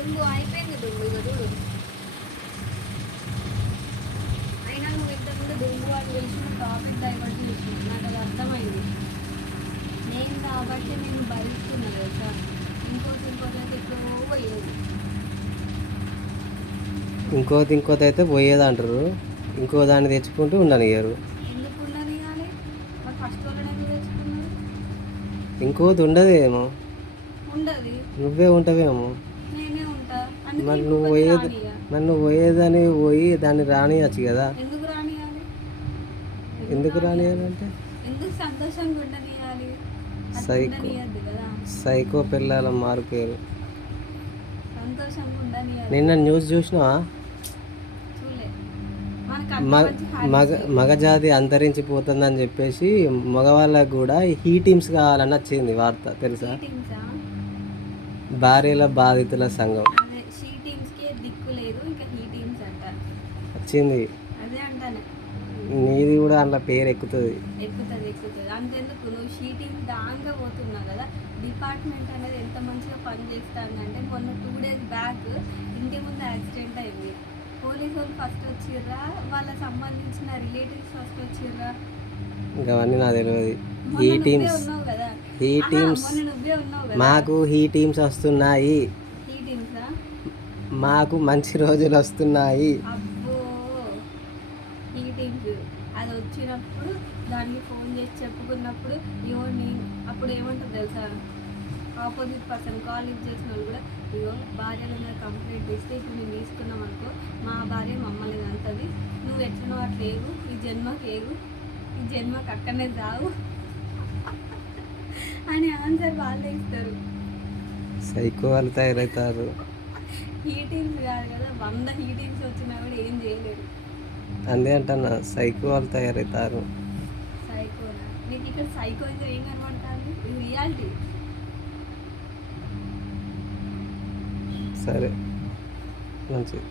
దుమ్ము అయిపోయింది దుమ్ము ఇక చూడు. అయినా నువ్వు ఇంతకుముందు దుమ్ము అని తెలిసిన టాపిక్ డైవర్ట్ చేసినావు, నాకు అది అర్థమైంది. నేను కాబట్టి నేను భరిస్తున్నా తెలుసా. ఇంకోటి అయితే ఎప్పుడో పోయేది. ఇంకోటి అయితే పోయేది అంటారు, ఇంకో దాన్ని తెచ్చుకుంటూ ఉండనియ్యరు. ఎందుకు ఉండనియాలి? మరి ఫస్ట్ వాళ్ళని ఎందుకు తెచ్చుకున్నారు? ఇంకోటి ఉండదేమో, ఉండదు. నువ్వే ఉంటావేమో. నేనే ఉంటా. అందుకే మరి ఇంకొకటి రానియా. నువ్వు పోయేదని పోయి దాన్ని రానియచ్చు కదా. ఎందుకు రానియాలి? ఎందుకు రానియాలంటే ఎందుకు సంతోషంగా ఉండనియాలి? అట్లా సైకో ఉండనియద్దు కదా. సైకో పిల్లల మారు పేరు. సంతోషంగా ఉండనియాలి. నిన్న న్యూస్ చూసినావా? చూలే. మనకు అంత మంచి habits లేవు. మగజాతి అంతరించిపోతుందని చెప్పేసి మగవాళ్ళకు కూడా హీ టీమ్స్ కావాలని వచ్చింది వార్త, తెలుసా? షీ టీమ్సా? భార్యల బాధితుల సంఘం అదే షీ టీమ్స్కి దిక్కు లేదు, ఇంకా హీ టీమ్స్ అంట. వచ్చింది. అదే అంటానే. నీది కూడా అందులో పేరు ఎక్కుతుంది. ఎక్కుతుంది. అంతెందుకు, నువ్వు షీ టీమ్స్ దాంగా పోతున్నావు కదా. డిపార్ట్మెంట్ అనేది ఎంత మంచిగా పనిచేస్తుందంటే మొన్న 2 days బ్యాక్ ఇంటి ముందు యాక్సిడెంట్ అయింది. పోలీసు వాళ్ళు ఫస్ట్ వచ్చిర్రా, వాళ్ళకి సంబంధించిన రిలేటివ్స్ ఫస్ట్ వచ్చిర్రా? ఇంకా అవన్నీ నాకు తెలియదు. మొన్న హీ నువ్వే టీమ్స్ ఉన్నావు కదా. హీ ఆహా, టీమ్స్ మొన్న నువ్వే ఉన్నావు కదా. మాకు హీ టీమ్స్ వస్తున్నాయి, హీ టీమ్సా? మాకు మంచి రోజులు వస్తున్నాయి. అబ్బో, హీ టీమ్స్ అది వచ్చినప్పుడు దానికి ఫోన్ చేసి చెప్పుకున్నప్పుడు అప్పుడు ఏమంటుంది తెలుసా, ఆపోజిట్ పర్సన్ కాల్ లిఫ్ట్ చేసిన వాళ్ళు కూడా, ఇగో భార్యల మీద కంప్లైంట్ ఇస్తే ఇప్పుడు మేము తీసుకున్నాం అనుకో, మా భార్య మమ్మల్ని అంటది, నువ్వు ఎట్లనో అట్లా ఏగు, ఈ జన్మకి అక్కడనే రావు అని ఆన్సర్ వాళ్ళే ఇస్తారు. సైకో వాళ్ళు తయారవుతారు. హీ టీమ్స్ కాదు కదా, 100 హీ టీమ్స్ వచ్చినా కూడా ఏం చేయలేరు. అందే అంటున్నా, సైకో వాళ్ళు తయారవుతారు. సైకోనా? నీకు ఇక్కడ సైకో అయితే ఏం కనబడుతుంది? ఇది రియాలిటీ. సరే, మంచిది.